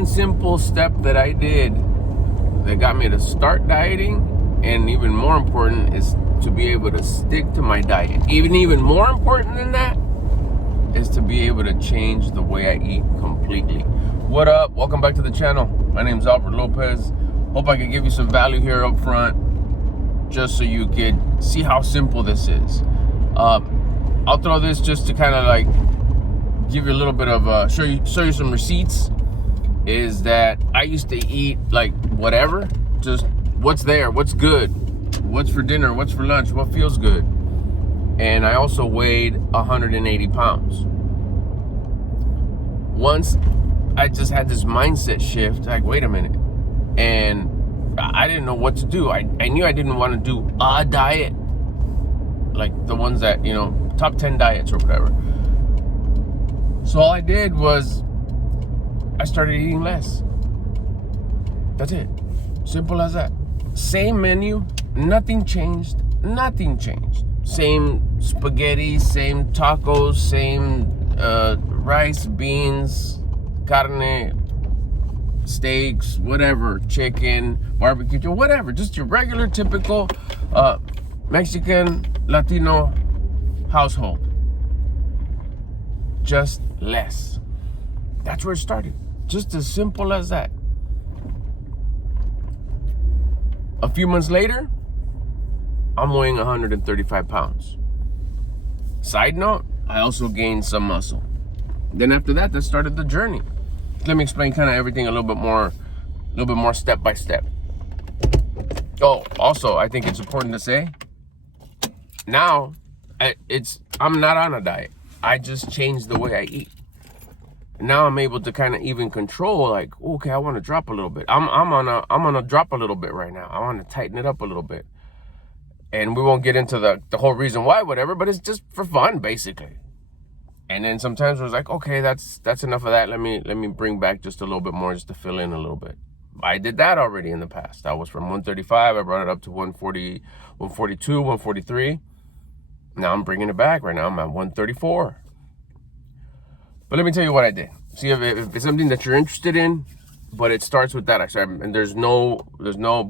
one simple step that I did that got me to start dieting, and even more important is to be able to stick to my diet. Even more important than that is to be able to change the way I eat completely. What up? Welcome back to the channel. My name is Albert Lopez. Hope I can give you some value here up front, just so you could see how simple this is. I'll throw this just to kind of like give you a little bit of show you some receipts. Is that I used to eat like whatever, just what's there, what's good, what's for dinner, what's for lunch, what feels good. And I also weighed 180 pounds. Once I just had this mindset shift, like, wait a minute. And I didn't know what to do. I knew I didn't want to do a diet, like the ones that, you know, top 10 diets or whatever. So all I did was I started eating less. That's it. Simple as that. Same menu, nothing changed. Same spaghetti, same tacos, same rice, beans, carne, steaks, whatever, chicken, barbecue, whatever. Just your regular, typical Mexican, Latino household. Just less. That's where it started. Just as simple as that. A few months later, I'm weighing 135 pounds. Side note, I also gained some muscle. Then after that, that started the journey. Let me explain kind of everything a little bit more step by step. Oh, also, I think it's important to say, now, I'm not on a diet. I just changed the way I eat. Now I'm able to kind of even control, like, okay, I want to drop a little bit. I'm on a drop a little bit right now. I want to tighten it up a little bit. And we won't get into the whole reason why, whatever, but it's just for fun, basically. And then sometimes it was like, okay, that's enough of that. Let me bring back just a little bit more, just to fill in a little bit. I did that already in the past. I was from 135. I brought it up to 140, 142, 143. Now I'm bringing it back. Right now I'm at 134. But let me tell you what I did. See if it's something that you're interested in, but it starts with that. And there's no,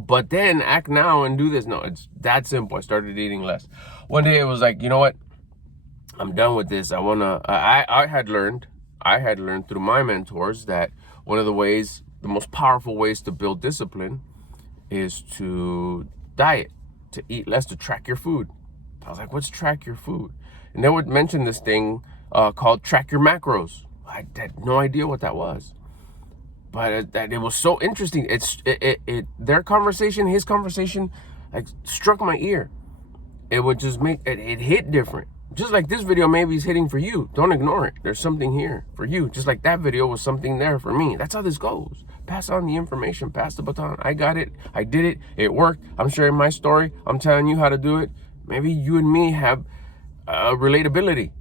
but then act now and do this. No, it's that simple. I started eating less. One day it was like, you know what? I'm done with this. I had learned through my mentors that one of the most powerful ways to build discipline is to diet, to eat less, to track your food. I was like, what's track your food? And they would mention this thing called track your macros. I had no idea what that was, but it was so interesting. Their conversation, his conversation, like struck my ear. It would just make it hit different. Just like this video maybe is hitting for you. Don't ignore it. There's something here for you. Just like that video was something there for me. That's how this goes. Pass on the information. Pass the baton. I got it. I did it. It worked. I'm sharing my story. I'm telling you how to do it. Maybe you and me have relatability.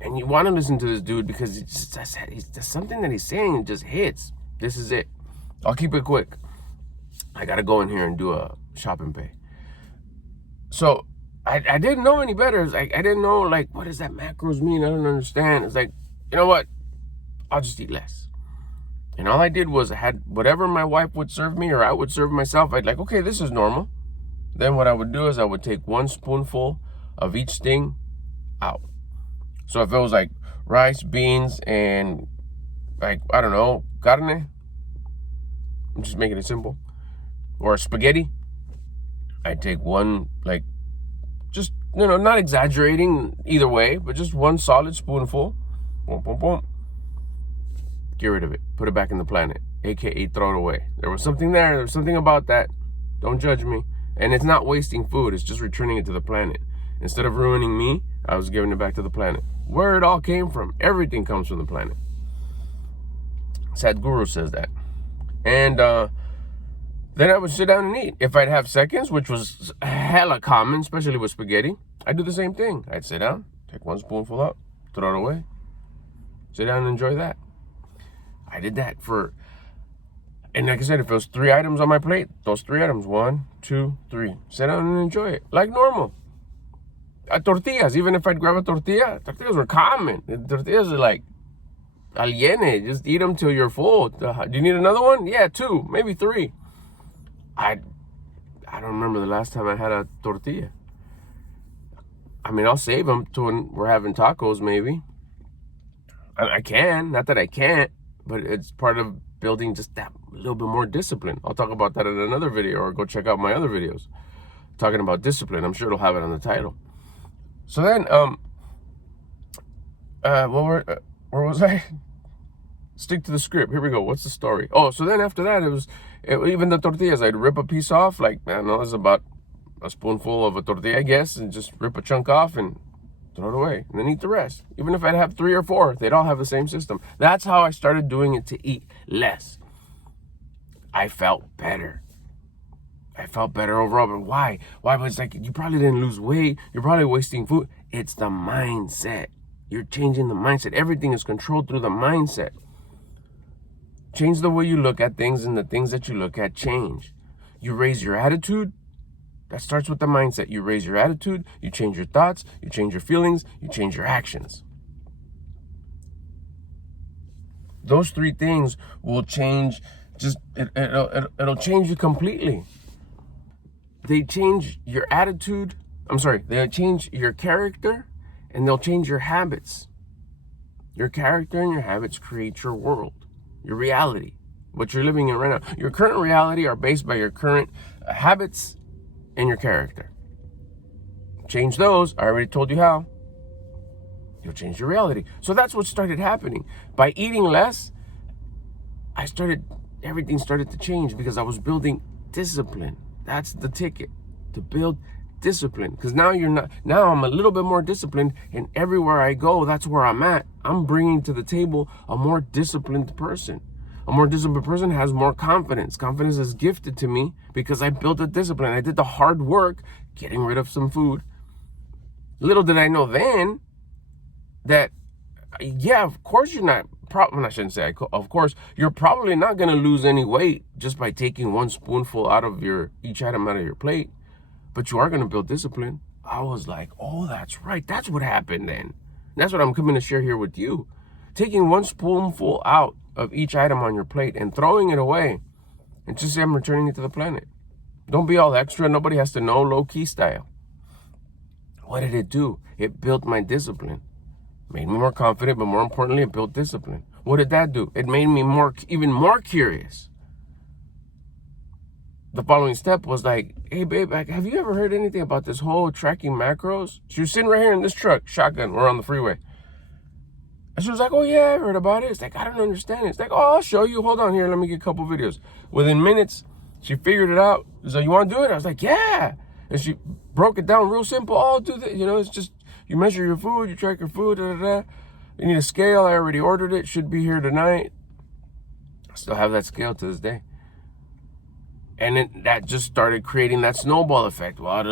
And you want to listen to this dude because it's just something that he's saying just hits. This is it. I'll keep it quick. I got to go in here and do a shop and pay. So I didn't know any better. It's like, I didn't know, like, what does that macros mean? I don't understand. It's like, you know what? I'll just eat less. And all I did was I had whatever my wife would serve me or I would serve myself. I'd like, okay, this is normal. Then what I would do is I would take one spoonful of each thing out. So if it was like rice, beans, and like, I don't know, carne, I'm just making it simple, or spaghetti, I'd take one, like, just, you know, not exaggerating either way, but just one solid spoonful, boom, boom, boom, get rid of it, put it back in the planet, aka throw it away. There was something there, there's something about that, don't judge me. And it's not wasting food, it's just returning it to the planet. Instead of ruining me, I was giving it back to the planet. Where it all came from, everything comes from the planet. Sadhguru says that. And then I would sit down and eat. If I'd have seconds, which was hella common, especially with spaghetti, I'd do the same thing. I'd sit down, take one spoonful out, throw it away, sit down and enjoy that. I did that and like I said, if it was 3 items on my plate, those 3 items, 1, 2, 3, sit down and enjoy it like normal. Tortillas, even if I'd grab a tortilla, tortillas were common. Tortillas are like al llene. Just eat them till you're full. Do you need another one? Yeah, 2, maybe 3. I don't remember the last time I had a tortilla. I mean, I'll save them to when we're having tacos, maybe. I can, not that I can't, but it's part of building just that little bit more discipline. I'll talk about that in another video, or go check out my other videos talking about discipline. I'm sure it'll have it on the title. So then, where was I? Stick to the script. Here we go. What's the story? Oh, so then after that, even the tortillas, I'd rip a piece off. Like, I don't know, it's about a spoonful of a tortilla, I guess, and just rip a chunk off and throw it away, and then eat the rest. Even if I'd have 3 or 4, they'd all have the same system. That's how I started doing it, to eat less. I felt better. I felt better overall. But why? Why? But it's like, you probably didn't lose weight. You're probably wasting food. It's the mindset. You're changing the mindset. Everything is controlled through the mindset. Change the way you look at things, and the things that you look at change. You raise your attitude. That starts with the mindset. You raise your attitude, you change your thoughts, you change your feelings, you change your actions. Those 3 things will change, it'll change you completely. They change your attitude, they'll change your character, and they'll change your habits. Your character and your habits create your world, your reality, what you're living in right now. Your current reality are based by your current habits and your character. Change those. I already told you how. You'll change your reality. So that's what started happening. By eating less, everything started to change, because I was building discipline. That's the ticket, to build discipline. Because now I'm a little bit more disciplined, and everywhere I go, that's where I'm at. I'm bringing to the table a more disciplined person. A more disciplined person has more confidence. Confidence is gifted to me because I built a discipline. I did the hard work getting rid of some food. Little did I know then that, yeah, of course you're not, I shouldn't say, of course, you're probably not going to lose any weight just by taking 1 spoonful out of each item out of your plate. But you are going to build discipline. I was like, oh, that's right. That's what happened then. That's what I'm coming to share here with you. Taking 1 spoonful out of each item on your plate and throwing it away, and just say, I'm returning it to the planet. Don't be all extra. Nobody has to know, low-key style. What did it do? It built my discipline. Made me more confident, but more importantly, it built discipline. What did that do? It made me even more curious. The following step was like, hey, babe, have you ever heard anything about this whole tracking macros? She was sitting right here in this truck, shotgun. We're on the freeway. And she was like, oh, yeah, I heard about it. It's like, I don't understand it. It's like, oh, I'll show you. Hold on here. Let me get a couple videos. Within minutes, she figured it out. She's like, you want to do it? I was like, yeah. And she broke it down real simple. Oh, do this. You know, it's just, you measure your food, you track your food, You need a scale. I already ordered it. Should be here tonight. I still have that scale to this day. And that just started creating that snowball effect. Well,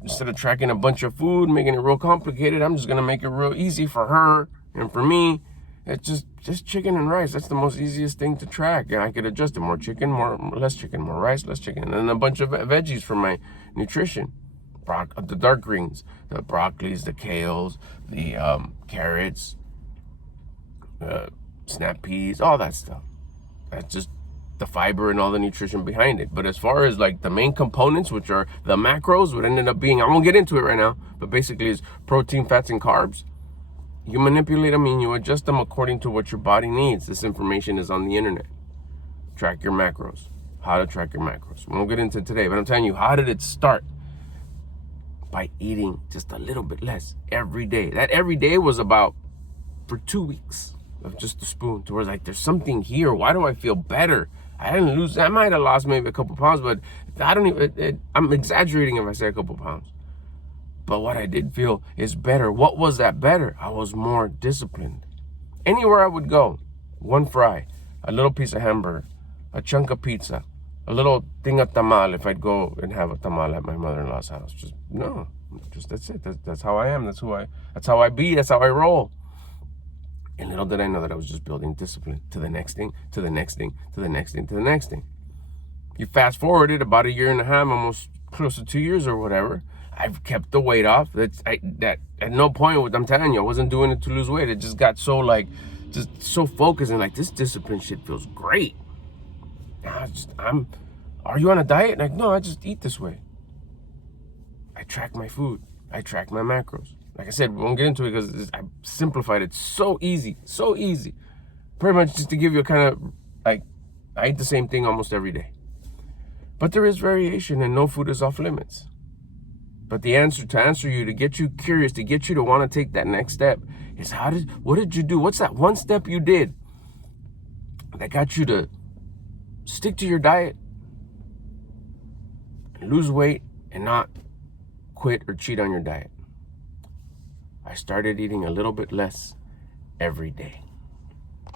instead of tracking a bunch of food, making it real complicated, I'm just going to make it real easy for her. And for me, it's just chicken and rice. That's the most easiest thing to track. And I could adjust it. More chicken, less chicken, more rice, less chicken. And then a bunch of veggies for my nutrition. The dark greens, the broccolis, the kales, the carrots, snap peas, all that stuff. That's just the fiber and all the nutrition behind it. But as far as like the main components, which are the macros, what ended up being, I won't get into it right now, but basically is protein, fats, and carbs. You manipulate them and you adjust them according to what your body needs. This information is on the internet. Track your macros. How to track your macros. We won't get into it today, but I'm telling you, how did it start? By eating just a little bit less every day. That every day was about for 2 weeks of just a spoon, to where like, there's something here. Why do I feel better? I didn't lose. I might have lost maybe a couple pounds, but I don't even, I'm exaggerating if I say a couple pounds. But what I did feel is better. What was that better? I was more disciplined. Anywhere I would go, 1 fry, a little piece of hamburger, a chunk of pizza, a little thing of tamal if I'd go and have a tamal at my mother-in-law's house. That's it. That's how I am. That's how I be. That's how I roll. And little did I know that I was just building discipline to the next thing, to the next thing, to the next thing, to the next thing. You fast forwarded about 1.5 years, almost close to 2 years or whatever. I've kept the weight off. That at no point, I'm telling you, I wasn't doing it to lose weight. It just got so like just so focused and like, this discipline shit feels great. Are you on a diet? Like, no, I just eat this way. I track my food. I track my macros. Like I said, we won't get into it because I simplified it so easy. Pretty much just to give you a kind of, like, I eat the same thing almost every day. But there is variation and no food is off limits. But the answer, to answer you, to get you curious, to get you to want to take that next step is what did you do? What's that one step you did that got you to stick to your diet and lose weight and not quit or cheat on your diet? I started eating a little bit less every day.